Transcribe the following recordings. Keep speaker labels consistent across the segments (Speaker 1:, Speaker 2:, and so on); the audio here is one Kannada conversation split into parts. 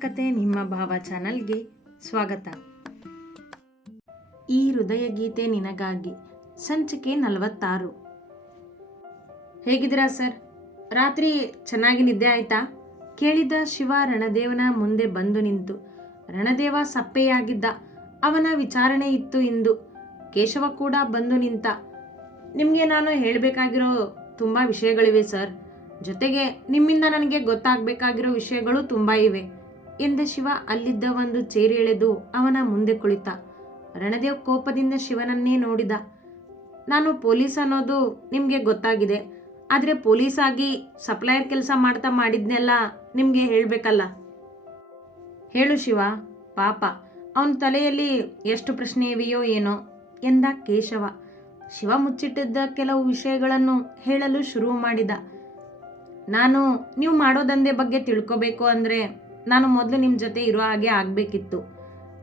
Speaker 1: ಕತೆ ನಿಮ್ಮ ಭಾವ ಚಾನಲ್ಗೆ ಸ್ವಾಗತ. ಈ ಹೃದಯ ಗೀತೆ ನಿನಗಾಗಿ ಸಂಚಿಕೆ ನಲವತ್ತಾರು. ಹೇಗಿದ್ದೀರಾ ಸರ್? ರಾತ್ರಿ ಚೆನ್ನಾಗಿ ನಿದ್ದೆ ಆಯ್ತಾ? ಕೇಳಿದ ಶಿವ ರಣದೇವನ ಮುಂದೆ ಬಂದು ನಿಂತು, ರಣದೇವ ಸಪ್ಪೆಯಾಗಿದ್ದ, ಅವನ ವಿಚಾರಣೆ ಇತ್ತು ಇಂದು. ಕೇಶವ ಕೂಡ ಬಂದು ನಿಂತ. ನಿಮಗೆ ನಾನು ಹೇಳಬೇಕಾಗಿರೋ ತುಂಬ ವಿಷಯಗಳಿವೆ ಸರ್. ಜೊತೆಗೆ ನಿಮ್ಮಿಂದ ನನಗೆ ಗೊತ್ತಾಗಬೇಕಾಗಿರೋ ವಿಷಯಗಳು ತುಂಬ ಇವೆ. ಎಂದ ಶಿವ ಅಲ್ಲಿದ್ದ ಒಂದು ಚೇರ್ ಎಳೆದು ಅವನ ಮುಂದೆ ಕುಳಿತ. ರಣದೇವ್ ಕೋಪದಿಂದ ಶಿವನನ್ನೇ ನೋಡಿದ. ನಾನು ಪೊಲೀಸ್ ಅನ್ನೋದು ನಿಮಗೆ ಗೊತ್ತಾಗಿದೆ. ಆದರೆ ಪೊಲೀಸ್ ಆಗಿ ಸಪ್ಲೈಯರ್ ಕೆಲಸ ಮಾಡ್ತಾ ಮಾಡಿದ್ನೆಲ್ಲ ನಿಮಗೆ ಹೇಳಬೇಕಲ್ಲ? ಹೇಳು ಶಿವ, ಪಾಪ, ಅವನ ತಲೆಯಲ್ಲಿ ಎಷ್ಟು ಪ್ರಶ್ನೆ ಇವೆಯೋ ಏನೋ ಎಂದ ಕೇಶವ. ಶಿವ ಮುಚ್ಚಿಟ್ಟಿದ್ದ ಕೆಲವು ವಿಷಯಗಳನ್ನು ಹೇಳಲು ಶುರು ಮಾಡಿದ. ನಾನು, ನೀವು ಮಾಡೋ ಬಗ್ಗೆ ತಿಳ್ಕೊಬೇಕು ಅಂದರೆ ನಾನು ಮೊದಲು ನಿಮ್ಮ ಜೊತೆ ಇರೋ ಹಾಗೆ ಆಗಬೇಕಿತ್ತು.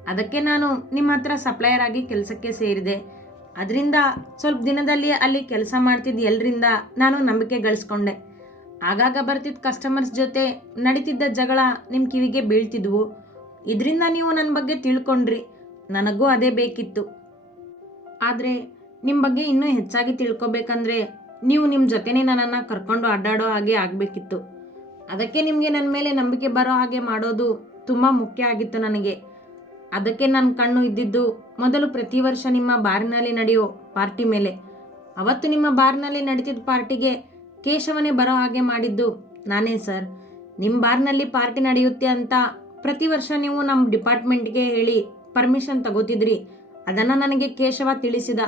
Speaker 1: ಅದಕ್ಕೆ ನಾನು ನಿಮ್ಮ ಹತ್ರ ಸಪ್ಲೈಯರ್ ಆಗಿ ಕೆಲಸಕ್ಕೆ ಸೇರಿದೆ. ಅದರಿಂದ ಸ್ವಲ್ಪ ದಿನದಲ್ಲಿ ಅಲ್ಲಿ ಕೆಲಸ ಮಾಡ್ತಿದ್ದ ಎಲ್ಲರಿಂದ ನಾನು ನಂಬಿಕೆ ಗಳಿಸ್ಕೊಂಡೆ. ಆಗಾಗ ಬರ್ತಿದ್ದ ಕಸ್ಟಮರ್ಸ್ ಜೊತೆ ನಡೀತಿದ್ದ ಜಗಳ ನಿಮ್ಮ ಕಿವಿಗೆ ಬೀಳ್ತಿದ್ವು. ಇದರಿಂದ ನೀವು ನನ್ನ ಬಗ್ಗೆ ತಿಳ್ಕೊಂಡ್ರಿ. ನನಗೂ ಅದೇ ಬೇಕಿತ್ತು. ಆದರೆ ನಿಮ್ಮ ಬಗ್ಗೆ ಇನ್ನೂ ಹೆಚ್ಚಾಗಿ ತಿಳ್ಕೊಬೇಕಂದ್ರೆ ನೀವು ನಿಮ್ಮ ಜೊತೆನೇ ನನ್ನನ್ನು ಕರ್ಕೊಂಡು ಅಡ್ಡಾಡೋ ಹಾಗೆ ಆಗಬೇಕಿತ್ತು. ಅದಕ್ಕೆ ನಿಮಗೆ ನನ್ನ ಮೇಲೆ ನಂಬಿಕೆ ಬರೋ ಹಾಗೆ ಮಾಡೋದು ತುಂಬ ಮುಖ್ಯ ಆಗಿತ್ತು ನನಗೆ. ಅದಕ್ಕೆ ನನ್ನ ಕಣ್ಣು ಇದ್ದಿದ್ದು ಮೊದಲು ಪ್ರತಿ ವರ್ಷ ನಿಮ್ಮ ಬಾರ್ನಲ್ಲಿ ನಡೆಯೋ ಪಾರ್ಟಿ ಮೇಲೆ. ಅವತ್ತು ನಿಮ್ಮ ಬಾರ್ನಲ್ಲಿ ನಡೀತಿದ್ದ ಪಾರ್ಟಿಗೆ ಕೇಶವನೇ ಬರೋ ಹಾಗೆ ಮಾಡಿದ್ದು ನಾನೇ ಸರ್. ನಿಮ್ಮ ಬಾರ್ನಲ್ಲಿ ಪಾರ್ಟಿ ನಡೆಯುತ್ತೆ ಅಂತ ಪ್ರತಿ ವರ್ಷ ನೀವು ನಮ್ಮ ಡಿಪಾರ್ಟ್ಮೆಂಟ್ಗೆ ಹೇಳಿ ಪರ್ಮಿಷನ್ ತಗೋತಿದ್ರಿ. ಅದನ್ನು ನನಗೆ ಕೇಶವ ತಿಳಿಸಿದ.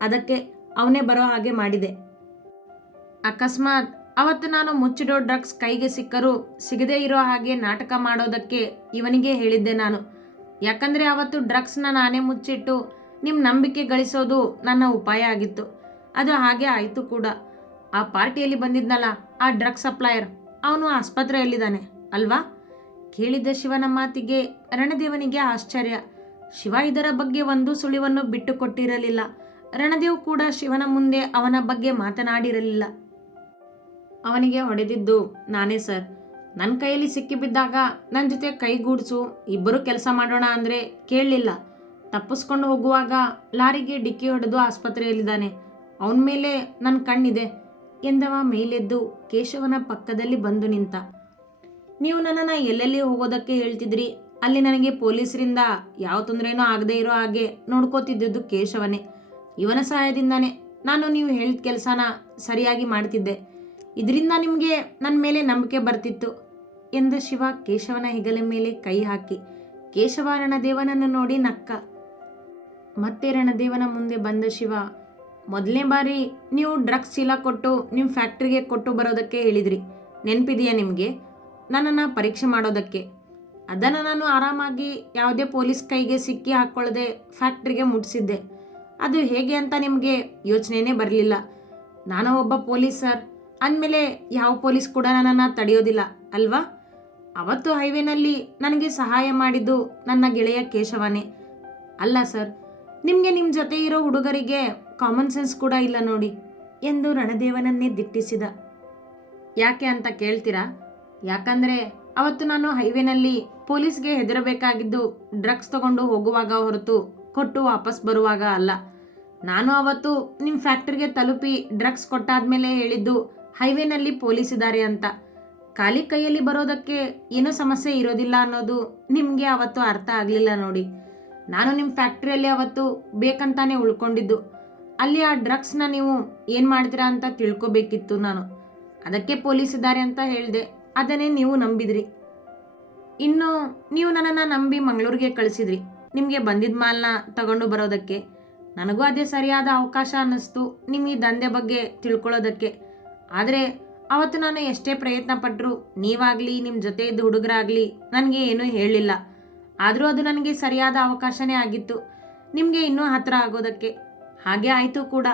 Speaker 1: ಅದಕ್ಕೆ ಅವನೇ ಬರೋ ಹಾಗೆ ಮಾಡಿದೆ. ಅಕಸ್ಮಾತ್ ಅವತ್ತು ನಾನು ಮುಚ್ಚಿಡೋ ಡ್ರಗ್ಸ್ ಕೈಗೆ ಸಿಕ್ಕರೂ ಸಿಗದೇ ಇರೋ ಹಾಗೆ ನಾಟಕ ಮಾಡೋದಕ್ಕೆ ಇವನಿಗೆ ಹೇಳಿದ್ದೆ ನಾನು. ಯಾಕಂದರೆ ಅವತ್ತು ಡ್ರಗ್ಸ್ನ ನಾನೇ ಮುಚ್ಚಿಟ್ಟು ನಿಮ್ಮ ನಂಬಿಕೆ ಗಳಿಸೋದು ನನ್ನ ಉಪಾಯ ಆಗಿತ್ತು. ಅದು ಹಾಗೆ ಆಯಿತು ಕೂಡ. ಆ ಪಾರ್ಟಿಯಲ್ಲಿ ಬಂದಿದ್ನಲ್ಲ, ಆ ಡ್ರಗ್ ಸಪ್ಲೈಯರ್, ಅವನು ಆಸ್ಪತ್ರೆಯಲ್ಲಿದ್ದಾನೆ, ಅಲ್ವಾ? ಕೇಳಿದ ಶಿವನ ಮಾತಿಗೆ ರಣದೇವನಿಗೆ ಆಶ್ಚರ್ಯ. ಶಿವ ಇದರ ಬಗ್ಗೆ ಒಂದು ಸುಳಿವನ್ನು ಬಿಟ್ಟುಕೊಟ್ಟಿರಲಿಲ್ಲ. ರಣದೇವ್ ಕೂಡ ಶಿವನ ಮುಂದೆ ಅವನ ಬಗ್ಗೆ ಮಾತನಾಡಿರಲಿಲ್ಲ. ಅವನಿಗೆ ಹೊಡೆದಿದ್ದು, ನಾನೇ ಸರ್. ನನ್ನ ಕೈಯಲ್ಲಿ ಸಿಕ್ಕಿಬಿದ್ದಾಗ ನನ್ನ ಜೊತೆ ಕೈಗೂಡಿಸು ಇಬ್ಬರು ಕೆಲಸ ಮಾಡೋಣ ಅಂದರೆ ಕೇಳಲಿಲ್ಲ. ತಪ್ಪಿಸ್ಕೊಂಡು ಹೋಗುವಾಗ ಲಾರಿಗೆ ಡಿಕ್ಕಿ ಹೊಡೆದು ಆಸ್ಪತ್ರೆಯಲ್ಲಿದ್ದಾನೆ. ಅವನ ಮೇಲೆ ನನ್ನ ಕಣ್ಣಿದೆ, ಎಂದವ ಮೇಲೆದ್ದು ಕೇಶವನ ಪಕ್ಕದಲ್ಲಿ ಬಂದು ನಿಂತ. ನೀವು ನನ್ನನ್ನು ಎಲ್ಲೆಲ್ಲಿ ಹೋಗೋದಕ್ಕೆ ಹೇಳ್ತಿದ್ರಿ? ಅಲ್ಲಿ ನನಗೆ ಪೊಲೀಸರಿಂದ ಯಾವ ತೊಂದರೆನೂ ಆಗದೇ ಇರೋ ಹಾಗೆ ನೋಡ್ಕೋತಿದ್ದದ್ದು ಕೇಶವನೇ. ಇವನ ಸಹಾಯದಿಂದಾನೇ ನಾನು ನೀವು ಹೇಳಿದ ಕೆಲಸನ ಸರಿಯಾಗಿ ಮಾಡ್ತಿದ್ದೆ. ಇದರಿಂದ ನಿಮಗೆ ನನ್ನ ಮೇಲೆ ನಂಬಿಕೆ ಬರ್ತಿತ್ತು ಎಂದ ಶಿವ ಕೇಶವನ ಹೆಗಲ ಮೇಲೆ ಕೈ ಹಾಕಿ. ಕೇಶವ ರಣದೇವನನ್ನು ನೋಡಿ ನಕ್ಕ. ಮತ್ತೆ ರಣದೇವನ ಮುಂದೆ ಬಂದ ಶಿವ, ಮೊದಲನೇ ಬಾರಿ ನೀವು ಡ್ರಗ್ಸ್ ಚೀಲ ಕೊಟ್ಟು ನಿಮ್ಮ ಫ್ಯಾಕ್ಟ್ರಿಗೆ ಕೊಟ್ಟು ಬರೋದಕ್ಕೆ ಹೇಳಿದ್ರಿ. ನೆನಪಿದೆಯಾ ನಿಮಗೆ? ನನ್ನನ್ನು ಪರೀಕ್ಷೆ ಮಾಡೋದಕ್ಕೆ. ಅದನ್ನು ನಾನು ಆರಾಮಾಗಿ ಯಾವುದೇ ಪೊಲೀಸ್ ಕೈಗೆ ಸಿಕ್ಕಿ ಹಾಕ್ಕೊಳ್ಳದೆ ಫ್ಯಾಕ್ಟ್ರಿಗೆ ಮುಟ್ಟಿಸಿದ್ದೆ ಅದು ಹೇಗೆ ಅಂತ ನಿಮಗೆ ಯೋಚನೆಯೇ ಬರಲಿಲ್ಲ. ನಾನು ಒಬ್ಬ ಪೊಲೀಸ್ ಸರ್ ಅಂದಮೇಲೆ ಯಾವ ಪೊಲೀಸ್ ಕೂಡ ನನ್ನನ್ನು ತಡೆಯೋದಿಲ್ಲ, ಅಲ್ವಾ? ಅವತ್ತು ಹೈವೇನಲ್ಲಿ ನನಗೆ ಸಹಾಯ ಮಾಡಿದ್ದು ನನ್ನ ಗೆಳೆಯ ಕೇಶವನೇ. ಅಲ್ಲ ಸರ್, ನಿಮಗೆ ನಿಮ್ಮ ಜೊತೆ ಇರೋ ಹುಡುಗರಿಗೆ ಕಾಮನ್ ಸೆನ್ಸ್ ಕೂಡ ಇಲ್ಲ ನೋಡಿ ಎಂದು ರಣದೇವನನ್ನೇ ದಿಟ್ಟಿಸಿದ. ಯಾಕೆ ಅಂತ ಕೇಳ್ತೀರಾ? ಯಾಕಂದರೆ ಅವತ್ತು ನಾನು ಹೈವೇನಲ್ಲಿ ಪೊಲೀಸ್ಗೆ ಹೆದರಬೇಕಾಗಿದ್ದು ಡ್ರಗ್ಸ್ ತಗೊಂಡು ಹೋಗುವಾಗ ಹೊರತು ಕೊಟ್ಟು ವಾಪಸ್ ಬರುವಾಗ ಅಲ್ಲ. ನಾನು ಅವತ್ತು ನಿಮ್ಮ ಫ್ಯಾಕ್ಟ್ರಿಗೆ ತಲುಪಿ ಡ್ರಗ್ಸ್ ಕೊಟ್ಟಾದ್ಮೇಲೆ ಹೇಳಿದ್ದು ಹೈವೇನಲ್ಲಿ ಪೊಲೀಸ್ ಇದ್ದಾರೆ ಅಂತ. ಖಾಲಿ ಕೈಯಲ್ಲಿ ಬರೋದಕ್ಕೆ ಏನೂ ಸಮಸ್ಯೆ ಇರೋದಿಲ್ಲ ಅನ್ನೋದು ನಿಮಗೆ ಅವತ್ತು ಅರ್ಥ ಆಗಲಿಲ್ಲ ನೋಡಿ. ನಾನು ನಿಮ್ಮ ಫ್ಯಾಕ್ಟ್ರಿಯಲ್ಲಿ ಅವತ್ತು ಬೇಕಂತಾನೆ ಉಳ್ಕೊಂಡಿದ್ದು. ಅಲ್ಲಿ ಆ ಡ್ರಗ್ಸ್ನ ನೀವು ಏನು ಮಾಡ್ತೀರಾ ಅಂತ ತಿಳ್ಕೊಬೇಕಿತ್ತು ನಾನು. ಅದಕ್ಕೆ ಪೊಲೀಸ್ ಇದ್ದಾರೆ ಅಂತ ಹೇಳಿದೆ. ಅದನ್ನೇ ನೀವು ನಂಬಿದ್ರಿ. ಇನ್ನು ನೀವು ನನ್ನನ್ನು ನಂಬಿ ಮಂಗಳೂರಿಗೆ ಕಳಿಸಿದ್ರಿ. ನಿಮಗೆ ಬಂದಿದ್ದ ಮಾಲನ್ನ ತಗೊಂಡು ಬರೋದಕ್ಕೆ. ನನಗೂ ಅದೇ ಸರಿಯಾದ ಅವಕಾಶ ಅನ್ನಿಸ್ತು. ನಿಮ್ಮ ಈ ದಂಧೆ ಬಗ್ಗೆ ತಿಳ್ಕೊಳ್ಳೋದಕ್ಕೆ. ಆದರೆ ಅವತ್ತು ನಾನು ಎಷ್ಟೇ ಪ್ರಯತ್ನ ಪಟ್ಟರು ನೀವಾಗಲಿ ನಿಮ್ಮ ಜೊತೆ ಇದ್ದ ಹುಡುಗರಾಗಲಿ ನನಗೆ ಏನೂ ಹೇಳಿಲ್ಲ. ಆದರೂ ಅದು ನನಗೆ ಸರಿಯಾದ ಅವಕಾಶನೇ ಆಗಿತ್ತು. ನಿಮಗೆ ಇನ್ನೂ ಹತ್ತಿರ ಆಗೋದಕ್ಕೆ. ಹಾಗೆ ಆಯಿತು ಕೂಡ.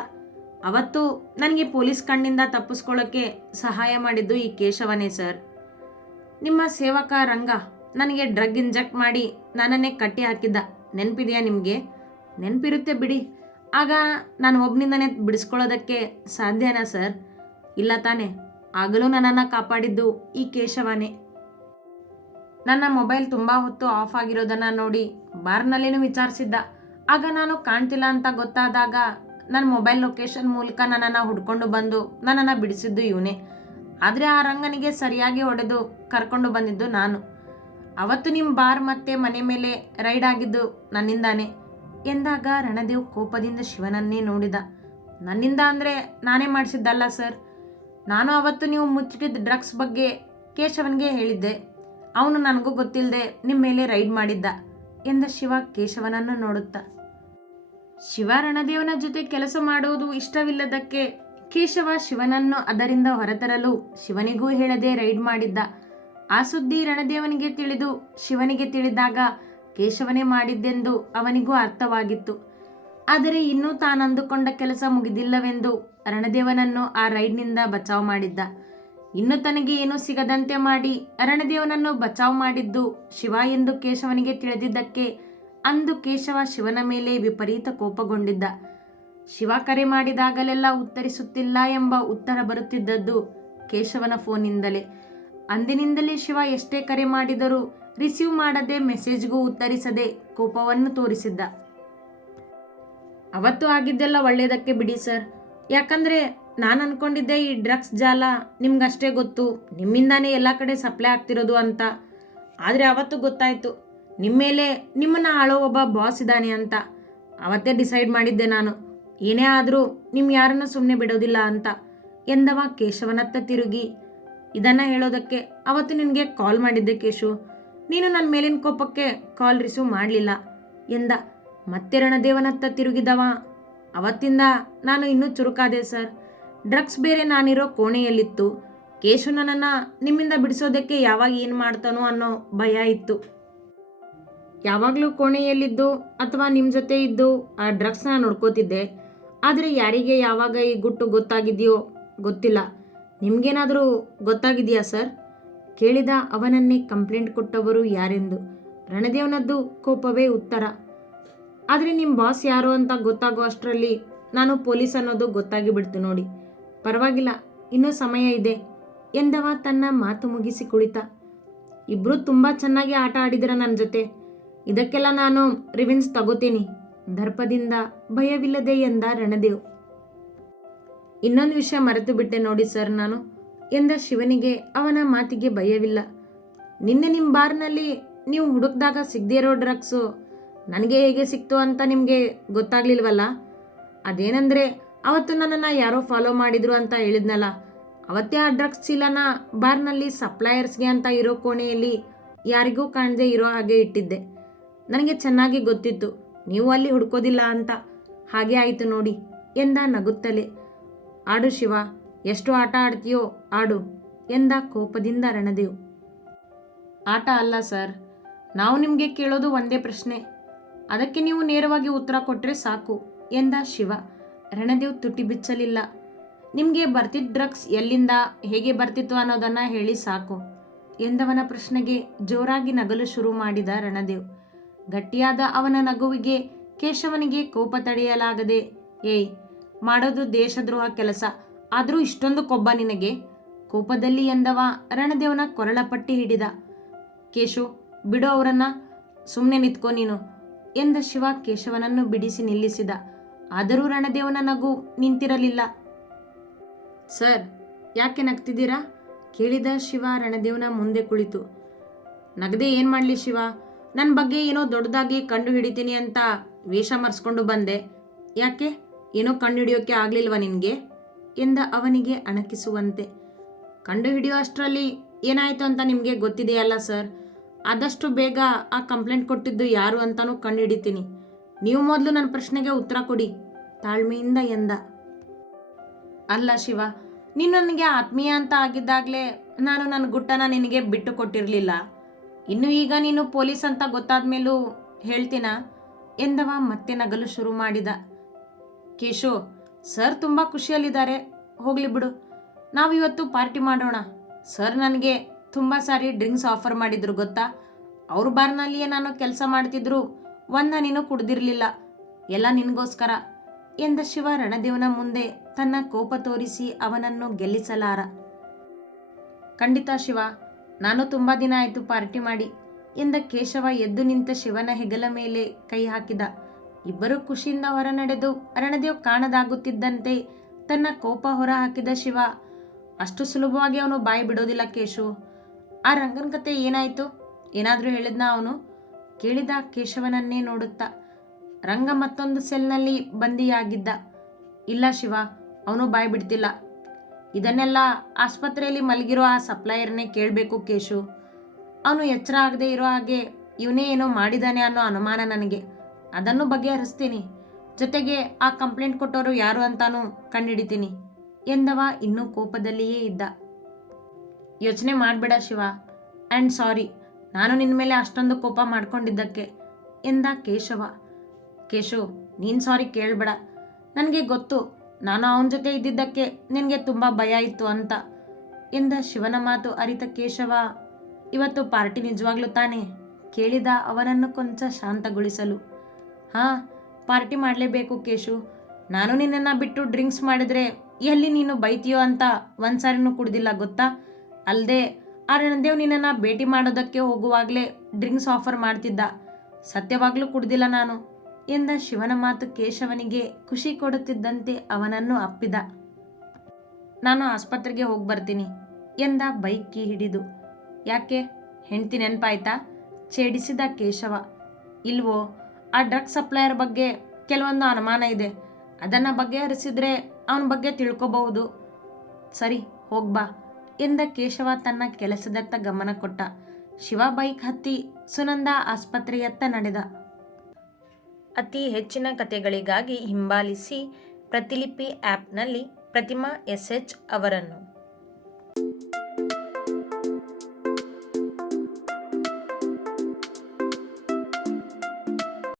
Speaker 1: ಅವತ್ತು ನನಗೆ ಪೊಲೀಸ್ ಕಣ್ಣಿಂದ ತಪ್ಪಿಸ್ಕೊಳ್ಳೋಕ್ಕೆ ಸಹಾಯ ಮಾಡಿದ್ದು ಈ ಕೇಶವನೇ ಸರ್. ನಿಮ್ಮ ಸೇವಕ ರಂಗ ನನಗೆ ಡ್ರಗ್ ಇಂಜೆಕ್ಟ್ ಮಾಡಿ ನನ್ನನ್ನೇ ಕಟ್ಟಿ ಹಾಕಿದ್ದ. ನೆನಪಿದೆಯಾ ನಿಮಗೆ? ನೆನಪಿರುತ್ತೆ ಬಿಡಿ. ಆಗ ನಾನು ಒಬ್ಬನಿಂದನೇ ಬಿಡಿಸ್ಕೊಳ್ಳೋದಕ್ಕೆ ಸಾಧ್ಯನಾ ಸರ್? ಇಲ್ಲ ತಾನೆ. ಆಗಲೂ ನನ್ನನ್ನು ಕಾಪಾಡಿದ್ದು ಈ ಕೇಶವನೇ. ನನ್ನ ಮೊಬೈಲ್ ತುಂಬ ಹೊತ್ತು ಆಫ್ ಆಗಿರೋದನ್ನು ನೋಡಿ ಬಾರ್ನಲ್ಲಿನೂ ವಿಚಾರಿಸಿದ್ದ. ಆಗ ನಾನು ಕಾಣ್ತಿಲ್ಲ ಅಂತ ಗೊತ್ತಾದಾಗ ನನ್ನ ಮೊಬೈಲ್ ಲೊಕೇಶನ್ ಮೂಲಕ ನನ್ನನ್ನು ಹುಡ್ಕೊಂಡು ಬಂದು ನನ್ನನ್ನು ಬಿಡಿಸಿದ್ದು ಇವನೇ. ಆದರೆ ಆ ರಂಗನಿಗೆ ಸರಿಯಾಗಿ ಹೊಡೆದು ಕರ್ಕೊಂಡು ಬಂದಿದ್ದು ನಾನು. ಅವತ್ತು ನಿಮ್ಮ ಬಾರ್ ಮತ್ತೆ ಮನೆ ಮೇಲೆ ರೈಡ್ ಆಗಿದ್ದು ನನ್ನಿಂದಾನೆ. ಎಂದಾಗ ರಣದೇವ್ ಕೋಪದಿಂದ ಶಿವನನ್ನೇ ನೋಡಿದ. ನನ್ನಿಂದ ಅಂದರೆ ನಾನೇ ಮಾಡಿಸಿದ್ದಲ್ಲ ಸರ್. ನಾನು ಅವತ್ತು ನೀವು ಮುಚ್ಚಿಟ್ಟಿದ್ದ ಡ್ರಗ್ಸ್ ಬಗ್ಗೆ ಕೇಶವನ್ಗೆ ಹೇಳಿದ್ದೆ. ಅವನು ನನಗೂ ಗೊತ್ತಿಲ್ಲದೆ ನಿಮ್ಮ ಮೇಲೆ ರೈಡ್ ಮಾಡಿದ್ದ ಎಂದ ಶಿವ ಕೇಶವನನ್ನು ನೋಡುತ್ತಾ. ಶಿವ ರಣದೇವನ ಜೊತೆ ಕೆಲಸ ಮಾಡುವುದು ಇಷ್ಟವಿಲ್ಲದಕ್ಕೆ ಕೇಶವ ಶಿವನನ್ನು ಅದರಿಂದ ಹೊರತರಲು ಶಿವನಿಗೂ ಹೇಳದೆ ರೈಡ್ ಮಾಡಿದ್ದ. ಆ ಸುದ್ದಿ ರಣದೇವನಿಗೆ ತಿಳಿದು ಶಿವನಿಗೆ ತಿಳಿದಾಗ ಕೇಶವನೇ ಮಾಡಿದ್ದೆಂದು ಅವನಿಗೂ ಅರ್ಥವಾಗಿತ್ತು. ಆದರೆ ಇನ್ನೂ ತಾನಂದುಕೊಂಡ ಕೆಲಸ ಮುಗಿದಿಲ್ಲವೆಂದು ರಣದೇವನನ್ನು ಆ ರೈಡ್ನಿಂದ ಬಚಾವ್ ಮಾಡಿದ್ದ. ಇನ್ನು ತನಗೆ ಏನೂ ಸಿಗದಂತೆ ಮಾಡಿ ಅರಣದೇವನನ್ನು ಬಚಾವ್ ಮಾಡಿದ್ದು ಶಿವ ಎಂದು ಕೇಶವನಿಗೆ ತಿಳಿದಿದ್ದಕ್ಕೆ ಅಂದು ಕೇಶವ ಶಿವನ ಮೇಲೆ ವಿಪರೀತ ಕೋಪಗೊಂಡಿದ್ದ. ಶಿವ ಕರೆ ಮಾಡಿದಾಗಲೆಲ್ಲ ಉತ್ತರಿಸುತ್ತಿಲ್ಲ ಎಂಬ ಉತ್ತರ ಬರುತ್ತಿದ್ದದ್ದು ಕೇಶವನ ಫೋನಿಂದಲೇ. ಅಂದಿನಿಂದಲೇ ಶಿವ ಎಷ್ಟೇ ಕರೆ ಮಾಡಿದರೂ ರಿಸೀವ್ ಮಾಡದೆ ಮೆಸೇಜ್ಗೂ ಉತ್ತರಿಸದೆ ಕೋಪವನ್ನು ತೋರಿಸಿದ್ದ. ಅವತ್ತು ಆಗಿದ್ದೆಲ್ಲ ಒಳ್ಳೆಯದಕ್ಕೆ ಬಿಡಿ ಸರ್. ಯಾಕಂದರೆ ನಾನು ಅನ್ಕೊಂಡಿದ್ದೆ ಈ ಡ್ರಗ್ಸ್ ಜಾಲ ನಿಮ್ಗಷ್ಟೇ ಗೊತ್ತು, ನಿಮ್ಮಿಂದಾನೇ ಎಲ್ಲ ಕಡೆ ಸಪ್ಲೈ ಆಗ್ತಿರೋದು ಅಂತ. ಆದರೆ ಅವತ್ತು ಗೊತ್ತಾಯಿತು ನಿಮ್ಮ ಮೇಲೆ ನಿಮ್ಮನ್ನು ಆಳೋ ಒಬ್ಬ ಬಾಸ್ ಇದ್ದಾನೆ ಅಂತ. ಅವತ್ತೇ ಡಿಸೈಡ್ ಮಾಡಿದ್ದೆ ನಾನು, ಏನೇ ಆದರೂ ನಿಮ್ಮ ಯಾರನ್ನು ಸುಮ್ಮನೆ ಬಿಡೋದಿಲ್ಲ ಅಂತ ಎಂದವ ಕೇಶವನತ್ತ ತಿರುಗಿ. ಇದನ್ನು ಹೇಳೋದಕ್ಕೆ ಅವತ್ತು ನಿನಗೆ ಕಾಲ್ ಮಾಡಿದ್ದೆ ಕೇಶು, ನೀನು ನನ್ನ ಮೇಲಿನ ಕೋಪಕ್ಕೆ ಕಾಲ್ ರಿಸೀವ್ ಮಾಡಲಿಲ್ಲ ಎಂದ. ಮತ್ತೆ ರಣದೇವನತ್ತ ತಿರುಗಿದವ. ಅವತ್ತಿಂದ ನಾನು ಇನ್ನೂ ಚುರುಕಾದೆ, ಸರ್. ಡ್ರಗ್ಸ್ ಬೇರೆ ನಾನಿರೋ ಕೋಣೆಯಲ್ಲಿತ್ತು. ಕೇಶು ನನ್ನನ್ನು ನಿಮ್ಮಿಂದ ಬಿಡಿಸೋದಕ್ಕೆ ಯಾವಾಗ ಏನು ಮಾಡ್ತಾನೋ ಅನ್ನೋ ಭಯ ಇತ್ತು. ಯಾವಾಗಲೂ ಕೋಣೆಯಲ್ಲಿದ್ದು ಅಥವಾ ನಿಮ್ಮ ಜೊತೆ ಇದ್ದು ಆ ಡ್ರಗ್ಸ್ನ ನೋಡ್ಕೋತಿದ್ದೆ ಆದರೆ ಯಾರಿಗೆ ಯಾವಾಗ ಈ ಗುಟ್ಟು ಗೊತ್ತಾಗಿದೆಯೋ ಗೊತ್ತಿಲ್ಲ. ನಿಮಗೇನಾದರೂ ಗೊತ್ತಾಗಿದೆಯಾ, ಸರ್? ಕೇಳಿದ ಅವನನ್ನೇ ಕಂಪ್ಲೇಂಟ್ ಕೊಟ್ಟವರು ಯಾರೆಂದು. ರಣದೇವನದ್ದು ಕೋಪವೇ ಉತ್ತರ. ಆದರೆ ನಿಮ್ಮ ಬಾಸ್ ಯಾರು ಅಂತ ಗೊತ್ತಾಗೋ ಅಷ್ಟರಲ್ಲಿ ನಾನು ಪೊಲೀಸ್ ಅನ್ನೋದು ಗೊತ್ತಾಗಿ ಬಿಡ್ತು ನೋಡಿ. ಪರವಾಗಿಲ್ಲ, ಇನ್ನೂ ಸಮಯ ಇದೆ, ಎಂದವ ತನ್ನ ಮಾತು ಮುಗಿಸಿ ಕುಳಿತ. ಇಬ್ಬರೂ ತುಂಬ ಚೆನ್ನಾಗಿ ಆಟ ಆಡಿದಿರ ನನ್ನ ಜೊತೆ. ಇದಕ್ಕೆಲ್ಲ ನಾನು ರಿವೆನ್ಸ್ ತಗೋತೀನಿ, ದರ್ಪದಿಂದ ಭಯವಿಲ್ಲದೆ ಎಂದ ರಣದೇವ್. ಇನ್ನೊಂದು ವಿಷಯ ಮರೆತು ಬಿಟ್ಟೆ ನೋಡಿ ಸರ್ ನಾನು, ಎಂದ ಶಿವನಿಗೆ ಅವನ ಮಾತಿಗೆ ಭಯವಿಲ್ಲ. ನಿನ್ನೆ ನಿಮ್ಮ ಬಾರ್ನಲ್ಲಿ ನೀವು ಹುಡುಕ್ದಾಗ ಸಿಗದೇ ಇರೋ ಡ್ರಗ್ಸು ನನಗೆ ಹೇಗೆ ಸಿಕ್ತು ಅಂತ ನಿಮಗೆ ಗೊತ್ತಾಗ್ಲಿಲ್ವಲ್ಲ? ಅದೇನೆಂದರೆ, ಅವತ್ತು ನನ್ನನ್ನು ಯಾರೋ ಫಾಲೋ ಮಾಡಿದ್ರು ಅಂತ ಹೇಳಿದ್ನಲ್ಲ. ಅವತ್ತೇ ಆ ಡ್ರಗ್ಸ್ ಚೀಲನ ಬಾರ್ನಲ್ಲಿ ಸಪ್ಲೈಯರ್ಸ್ಗೆ ಅಂತ ಇರೋ ಕೋಣೆಯಲ್ಲಿ ಯಾರಿಗೂ ಕಾಣದೆ ಇರೋ ಹಾಗೆ ಇಟ್ಟಿದ್ದೆ. ನನಗೆ ಚೆನ್ನಾಗಿ ಗೊತ್ತಿತ್ತು. ನೀವು ಅಲ್ಲಿ ಹುಡ್ಕೋದಿಲ್ಲ ಅಂತ. ಹಾಗೆ ಆಯಿತು ನೋಡಿ, ಎಂದ ನಗುತ್ತಲೇ. ಆಡು ಶಿವ, ಎಷ್ಟು ಆಟ ಆಡ್ತೀಯೋ ಆಡು, ಎಂದ ಕೋಪದಿಂದ ರಣದೇವ್. ಆಟ ಅಲ್ಲ ಸರ್. ನಾವು ನಿಮಗೆ ಕೇಳೋದು ಒಂದೇ ಪ್ರಶ್ನೆ. ಅದಕ್ಕೆ ನೀವು ನೇರವಾಗಿ ಉತ್ತರ ಕೊಟ್ಟರೆ ಸಾಕು, ಎಂದ ಶಿವ. ರಣದೇವ್ ತುಟಿ ಬಿಚ್ಚಲಿಲ್ಲ. ನಿಮಗೆ ಬರ್ತಿದ್ದ ಡ್ರಗ್ಸ್ ಎಲ್ಲಿಂದ, ಹೇಗೆ ಬರ್ತಿತ್ತು ಅನ್ನೋದನ್ನು ಹೇಳಿ ಸಾಕು, ಎಂದವನ ಪ್ರಶ್ನೆಗೆ ಜೋರಾಗಿ ನಗಲು ಶುರು ಮಾಡಿದ ರಣದೇವ್. ಗಟ್ಟಿಯಾದ ಅವನ ನಗುವಿಗೆ ಕೇಶವನಿಗೆ ಕೋಪ ತಡೆಯಲಾಗದೆ, ಏಯ್, ಮಾಡೋದು ದೇಶದ್ರೋಹ ಕೆಲಸ, ಆದರೂ ಇಷ್ಟೊಂದು ಕೊಬ್ಬ ನಿನಗೆ? ಕೋಪದಲ್ಲಿ ಎಂದವ ರಣದೇವನ ಕೊರಳಪಟ್ಟಿ ಹಿಡಿದ. ಕೇಶು, ಬಿಡು ಅವರನ್ನ ಸುಮ್ಮನೆ ನಿಂತ್ಕೊ ನೀನು. ಎಂದ ಶಿವ ಕೇಶವನನ್ನು ಬಿಡಿಸಿ ನಿಲ್ಲಿಸಿದ. ಆದರೂ ರಣದೇವನ ನಗು ನಿಂತಿರಲಿಲ್ಲ. ಸರ್, ಯಾಕೆ ನಗ್ತಿದ್ದೀರಾ? ಕೇಳಿದ ಶಿವ ರಣದೇವನ ಮುಂದೆ ಕುಳಿತು. ನಗದೆ ಏನು ಮಾಡಲಿ ಶಿವ? ನನ್ನ ಬಗ್ಗೆ ಏನೋ ದೊಡ್ಡದಾಗಿ ಕಂಡು ಹಿಡಿತೀನಿ ಅಂತ ವೇಷ ಮರೆಸ್ಕೊಂಡು ಬಂದೆ. ಯಾಕೆ? ಏನೋ ಕಂಡು ಹಿಡಿಯೋಕ್ಕೆ ಆಗಲಿಲ್ವ ನಿನಗೆ? ಎಂದ ಅವನಿಗೆ ಅಣಕಿಸುವಂತೆ. ಕಂಡು ಹಿಡಿಯೋ ಅಷ್ಟರಲ್ಲಿ ಏನಾಯಿತು ಅಂತ ನಿಮಗೆ ಗೊತ್ತಿದೆಯಲ್ಲ ಸರ್? ಆದಷ್ಟು ಬೇಗ ಆ ಕಂಪ್ಲೇಂಟ್ ಕೊಟ್ಟಿದ್ದು ಯಾರು ಅಂತಲೂ ಕಂಡುಹಿಡಿತೀನಿ. ನೀವು ಮೊದಲು ನನ್ನ ಪ್ರಶ್ನೆಗೆ ಉತ್ತರ ಕೊಡಿ. ತಾಳ್ಮೆಯಿಂದ ಎಂದ. ಅಲ್ಲ ಶಿವ, ನೀನು ನನಗೆ ಆತ್ಮೀಯ ಅಂತ ಆಗಿದ್ದಾಗಲೇ ನಾನು ನನ್ನ ಗುಟ್ಟನ ನಿನಗೆ ಬಿಟ್ಟು ಕೊಟ್ಟಿರಲಿಲ್ಲ. ಇನ್ನು ಈಗ ನೀನು ಪೊಲೀಸ್ ಅಂತ ಗೊತ್ತಾದ ಮೇಲೂ ಹೇಳ್ತೀನ? ಎಂದವ ಮತ್ತೆ ನಗಲು ಶುರು ಮಾಡಿದ. ಕೇಶು, ಸರ್ ತುಂಬ ಖುಷಿಯಲ್ಲಿದ್ದಾರೆ. ಹೋಗಲಿ ಬಿಡು. ನಾವಿವತ್ತು ಪಾರ್ಟಿ ಮಾಡೋಣ. ಸರ್ ನನಗೆ ತುಂಬ ಸಾರಿ ಡ್ರಿಂಕ್ಸ್ ಆಫರ್ ಮಾಡಿದ್ರು ಗೊತ್ತಾ? ಅವ್ರ ಬಾರ್ನಲ್ಲಿಯೇ ನಾನು ಕೆಲಸ ಮಾಡ್ತಿದ್ರು ಒಂದ ನೀನು ಕುಡ್ದಿರಲಿಲ್ಲ. ಎಲ್ಲ ನಿನಗೋಸ್ಕರ ಎಂದ ಶಿವ ರಣದೇವನ ಮುಂದೆ ತನ್ನ ಕೋಪ ತೋರಿಸಿ ಅವನನ್ನು ಗೆಲ್ಲಿಸಲಾರ. ಖಂಡಿತ ಶಿವ, ನಾನು ತುಂಬ ದಿನ ಆಯಿತು ಪಾರ್ಟಿ ಮಾಡಿ ಎಂದ ಕೇಶವ ಎದ್ದು ನಿಂತ ಶಿವನ ಹೆಗಲ ಮೇಲೆ ಕೈ ಹಾಕಿದ. ಇಬ್ಬರು ಖುಷಿಯಿಂದ ಹೊರ ನಡೆದು ರಣದೇವ್ ಕಾಣದಾಗುತ್ತಿದ್ದಂತೆ ತನ್ನ ಕೋಪ ಹೊರ ಹಾಕಿದ ಶಿವ, ಅಷ್ಟು ಸುಲಭವಾಗಿ ಅವನು ಬಾಯಿ ಬಿಡೋದಿಲ್ಲ ಕೇಶು. ಆ ರಂಗನ ಕತೆ ಏನಾಯ್ತು? ಏನಾದರೂ ಹೇಳಿದ್ನ ಅವನು? ಕೇಳಿದ ಕೇಶವನನ್ನೇ ನೋಡುತ್ತಾ. ರಂಗ ಮತ್ತೊಂದು ಸೆಲ್ನಲ್ಲಿ ಬಂದಿಯಾಗಿದ್ದ. ಇಲ್ಲ ಶಿವ, ಅವನು ಬಾಯಿ ಬಿಡ್ತಿಲ್ಲ. ಇದನ್ನೆಲ್ಲ ಆಸ್ಪತ್ರೆಯಲ್ಲಿ ಮಲಗಿರೋ ಆ ಸಪ್ಲೈಯರ್ನೇ ಕೇಳಬೇಕು ಕೇಶು. ಅವನು ಎಚ್ಚರ ಆಗದೆ ಇರೋ ಹಾಗೆ ಇವನೇ ಏನೋ ಮಾಡಿದಾನೆ ಅನ್ನೋ ಅನುಮಾನ ನನಗೆ. ಅದನ್ನು ಬಗೆಹರಿಸ್ತೀನಿ. ಜೊತೆಗೆ ಆ ಕಂಪ್ಲೇಂಟ್ ಕೊಟ್ಟವರು ಯಾರು ಅಂತಾನೂ ಕಂಡಿಡಿತೀನಿ ಎಂದವ ಇನ್ನೂ ಕೋಪದಲ್ಲಿಯೇ ಇದ್ದ. ಯೋಚನೆ ಮಾಡಬೇಡ ಶಿವ. ಆ್ಯಂಡ್ ಸಾರಿ ನಾನು ನಿನ್ನ ಮೇಲೆ ಅಷ್ಟೊಂದು ಕೋಪ ಮಾಡ್ಕೊಂಡಿದ್ದಕ್ಕೆ ಎಂದ ಕೇಶವ. ಕೇಶು, ನೀನು ಸಾರಿ ಕೇಳಬೇಡ. ನನಗೆ ಗೊತ್ತು, ನಾನು ಅವನ ಜೊತೆ ಇದ್ದಿದ್ದಕ್ಕೆ ನಿನಗೆ ತುಂಬ ಭಯ ಇತ್ತು ಅಂತ ಎಂದ ಶಿವನ ಮಾತು ಅರಿತ ಕೇಶವ. ಇವತ್ತು ಪಾರ್ಟಿ ನಿಜವಾಗ್ಲೂ ತಾನೆ? ಕೇಳಿದ ಅವನನ್ನು ಕೊಂಚ ಶಾಂತಗೊಳಿಸಲು. ಹಾಂ, ಪಾರ್ಟಿ ಮಾಡಲೇಬೇಕು ಕೇಶು. ನಾನು ನಿನ್ನನ್ನು ಬಿಟ್ಟು ಡ್ರಿಂಕ್ಸ್ ಮಾಡಿದ್ರೆ ಎಲ್ಲಿ ನೀನು ಬೈತೀಯೋ ಅಂತ ಒಂದ್ಸಾರಿನೂ ಕುಡ್ದಿಲ್ಲ, ಗೊತ್ತಾ? ಅಲ್ಲದೆ ಆ ರಣದೇವ್ ನಿನ್ನನ್ನು ಭೇಟಿ ಮಾಡೋದಕ್ಕೆ ಹೋಗುವಾಗಲೇ ಡ್ರಿಂಕ್ಸ್ ಆಫರ್ ಮಾಡ್ತಿದ್ದ. ಸತ್ಯವಾಗಲೂ ಕುಡ್ದಿಲ್ಲ ನಾನು, ಎಂದ ಶಿವನ ಮಾತು ಕೇಶವನಿಗೆ ಖುಷಿ ಕೊಡುತ್ತಿದ್ದಂತೆ ಅವನನ್ನು ಅಪ್ಪಿದ. ನಾನು ಆಸ್ಪತ್ರೆಗೆ ಹೋಗಿ ಬರ್ತೀನಿ, ಎಂದ ಬೈಕ್ ಕೀ ಹಿಡಿದು. ಯಾಕೆ? ಹೆಂಡ್ತಿ ನೆನಪಾಯ್ತಾ? ಛೇಡಿಸಿದ ಕೇಶವ. ಇಲ್ವೋ, ಆ ಡ್ರಗ್ ಸಪ್ಲೈಯರ್ ಬಗ್ಗೆ ಕೆಲವೊಂದು ಅನುಮಾನ ಇದೆ. ಅದನ್ನು ಬಗೆಹರಿಸಿದ್ರೆ ಅವನ ಬಗ್ಗೆ ತಿಳ್ಕೊಬಹುದು. ಸರಿ ಹೋಗ್ಬಾ ಎಂದ ಕೇಶವ ತನ್ನ ಕೆಲಸದತ್ತ ಗಮನ ಕೊಟ್ಟ. ಶಿವ ಬೈಕ್ ಹತ್ತಿ ಸುನಂದ ಆಸ್ಪತ್ರೆಯತ್ತ ನಡೆದ. ಅತಿ ಹೆಚ್ಚಿನ ಕಥೆಗಳಿಗಾಗಿ ಹಿಂಬಾಲಿಸಿ ಪ್ರತಿಲಿಪಿ ಆ್ಯಪ್ನಲ್ಲಿ ಪ್ರತಿಮಾ ಎಸ್ ಎಚ್ ಅವರನ್ನು.